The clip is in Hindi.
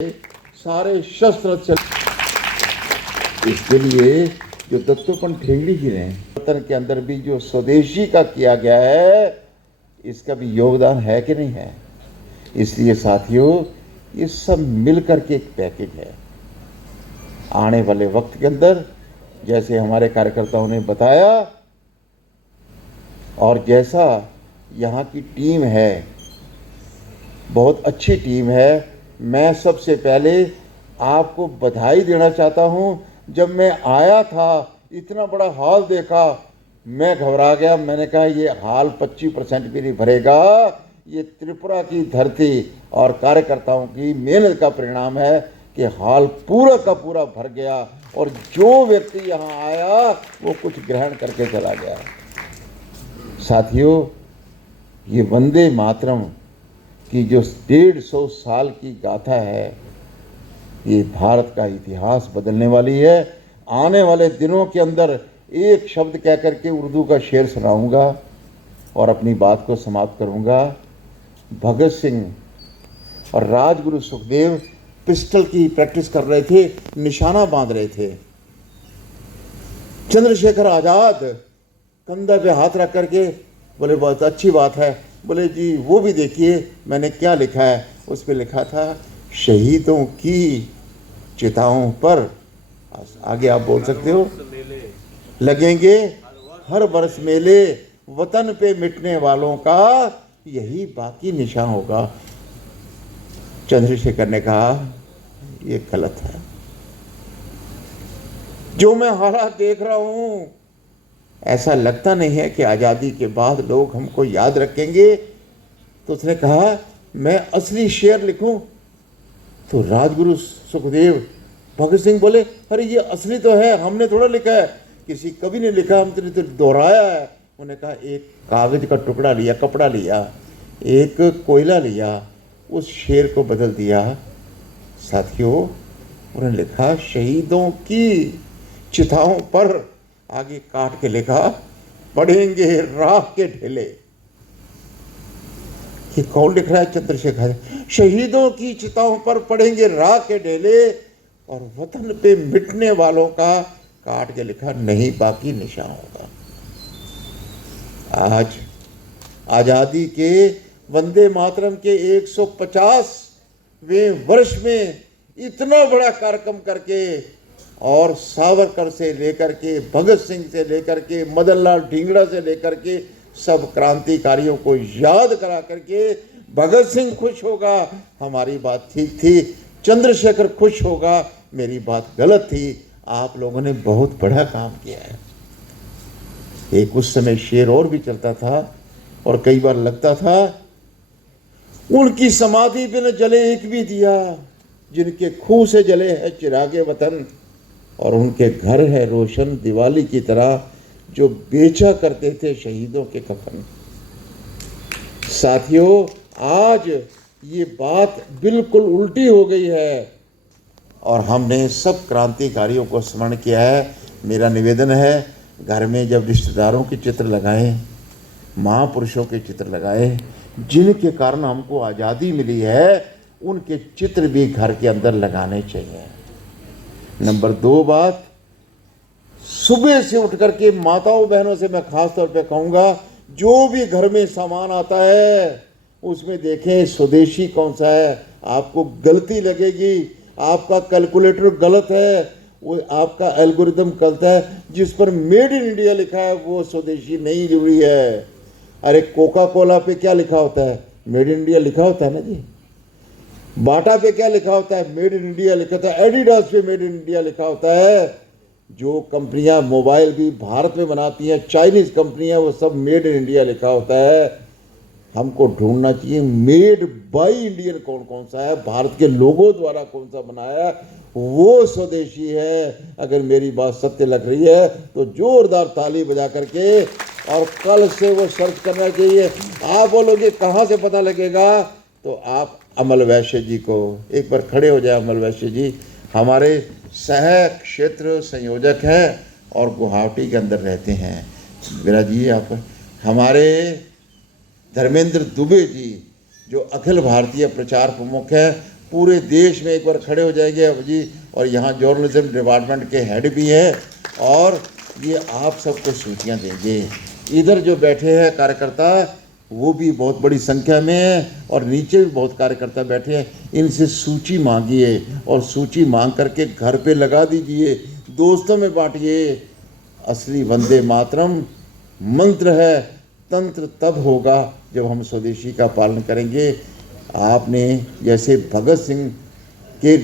सारे शस्त्र चल। इसके लिए जो दत्तोपंत ठेंगड़ी जी ने वतन के अंदर भी जो स्वदेशी का किया गया है, इसका भी योगदान है कि नहीं है। इसलिए साथियों, ये सब मिलकर के एक पैकेज है। आने वाले वक्त के अंदर जैसे हमारे कार्यकर्ताओं ने बताया और जैसा यहाँ की टीम है, बहुत अच्छी टीम है। मैं सबसे पहले आपको बधाई देना चाहता हूँ। जब मैं आया था, इतना बड़ा हॉल देखा, मैं घबरा गया। मैंने कहा ये हॉल 25% भी नहीं भरेगा। ये त्रिपुरा की धरती और कार्यकर्ताओं की मेहनत का परिणाम है कि हॉल पूरा का पूरा भर गया और जो व्यक्ति यहाँ आया वो कुछ ग्रहण करके चला गया। साथियों, ये वंदे मातरम की जो 150 साल की गाथा है, ये भारत का इतिहास बदलने वाली है। आने वाले दिनों के अंदर एक शब्द कह करके उर्दू का शेर सुनाऊंगा और अपनी बात को समाप्त करूंगा। भगत सिंह और राजगुरु सुखदेव पिस्टल की प्रैक्टिस कर रहे थे, निशाना बांध रहे थे। चंद्रशेखर आजाद कंधा पे हाथ रख करके बोले बहुत अच्छी बात है। बोले जी वो भी देखिए मैंने क्या लिखा है। उस पर लिखा था शहीदों की चिताओं पर, आगे आप बोल सकते हो, लगेंगे हर वर्ष मेले, वतन पे मिटने वालों का यही बाकी निशान होगा। चंद्रशेखर ने कहा ये गलत है। जो मैं हालात देख रहा हूं, ऐसा लगता नहीं है कि आज़ादी के बाद लोग हमको याद रखेंगे। तो उसने कहा मैं असली शेर लिखूं। तो राजगुरु सुखदेव भगत सिंह बोले अरे ये असली तो है, हमने थोड़ा लिखा है, किसी कवि ने लिखा, हमने तो दोहराया है। उन्होंने कहा एक कागज का टुकड़ा लिया, कपड़ा लिया, एक कोयला लिया, उस शेर को बदल दिया। साथियों, उन्होंने लिखा शहीदों की चिताओं पर, आगे काट के लिखा पढ़ेंगे राख के ढेले। ये कौन लिख रहा है? चंद्रशेखर। शहीदों की चिताओं पर पढ़ेंगे राख के ढेले और वतन पे मिटने वालों का काट के लिखा नहीं बाकी निशान होगा। आज आजादी के वंदे मातरम के 150वें वर्ष में इतना बड़ा कार्यक्रम करके और सावरकर से लेकर के, भगत सिंह से लेकर के, मदन लाल ढींगड़ा से लेकर के सब क्रांतिकारियों को याद करा करके, भगत सिंह खुश होगा हमारी बात ठीक थी, चंद्रशेखर खुश होगा मेरी बात गलत थी। आप लोगों ने बहुत बड़ा काम किया है। एक उस समय शेर और भी चलता था और कई बार लगता था उनकी समाधि पे न जले एक भी दिया, जिनके खूह से जले है चिरागे वतन, और उनके घर है रोशन दिवाली की तरह, जो बेचा करते थे शहीदों के कफन। साथियों, आज ये बात बिल्कुल उल्टी हो गई है और हमने सब क्रांतिकारियों को स्मरण किया है। मेरा निवेदन है, घर में जब रिश्तेदारों के चित्र लगाएं, महापुरुषों के चित्र लगाएं, जिनके कारण हमको आज़ादी मिली है, उनके चित्र भी घर के अंदर लगाने चाहिए। नंबर 2 बात, सुबह से उठ करके माताओं बहनों से मैं खास तौर पे कहूँगा, जो भी घर में सामान आता है उसमें देखें स्वदेशी कौन सा है। आपको गलती लगेगी, आपका कैलकुलेटर गलत है, वो आपका एल्गोरिदम गलत है, जिस पर मेड इन इंडिया लिखा है वो स्वदेशी नहीं जुड़ी है। अरे कोका कोला पे क्या लिखा होता है? मेड इन इंडिया लिखा होता है ना जी। बाटा पे क्या लिखा होता है? मेड इन इंडिया लिखा होता है। एडिडास पे मेड इन इंडिया लिखा होता है। जो कंपनियां मोबाइल भी भारत में बनाती हैं, चाइनीज कंपनियां, वो सब मेड इन इंडिया लिखा होता है। हमको ढूंढना चाहिए मेड बाय इंडियन कौन कौन सा है, भारत के लोगों द्वारा कौन सा बनाया है, वो स्वदेशी है। अगर मेरी बात सत्य लग रही है तो जोरदार ताली बजा करके और कल से वो सर्च करना चाहिए। आप बोलोगे कहाँ से पता लगेगा? तो आप अमल वैश्य जी को एक बार खड़े हो जाए। अमल वैश्य जी हमारे सह क्षेत्र संयोजक हैं और गुवाहाटी के अंदर रहते हैं। मेरा जी आप, हमारे धर्मेंद्र दुबे जी जो अखिल भारतीय प्रचार प्रमुख है, पूरे देश में एक बार खड़े हो जाएंगे अब जी। और यहाँ जर्नलिज्म डिपार्टमेंट के हेड भी है और ये आप सबको सूचियाँ देंगे। इधर जो बैठे हैं कार्यकर्ता वो भी बहुत बड़ी संख्या में है और नीचे भी बहुत कार्यकर्ता बैठे हैं। इनसे सूची मांगिए और सूची मांग करके घर पे लगा दीजिए, दोस्तों में बांटिए। असली वंदे मातरम मंत्र है, तंत्र तब होगा जब हम स्वदेशी का पालन करेंगे। आपने जैसे भगत सिंह के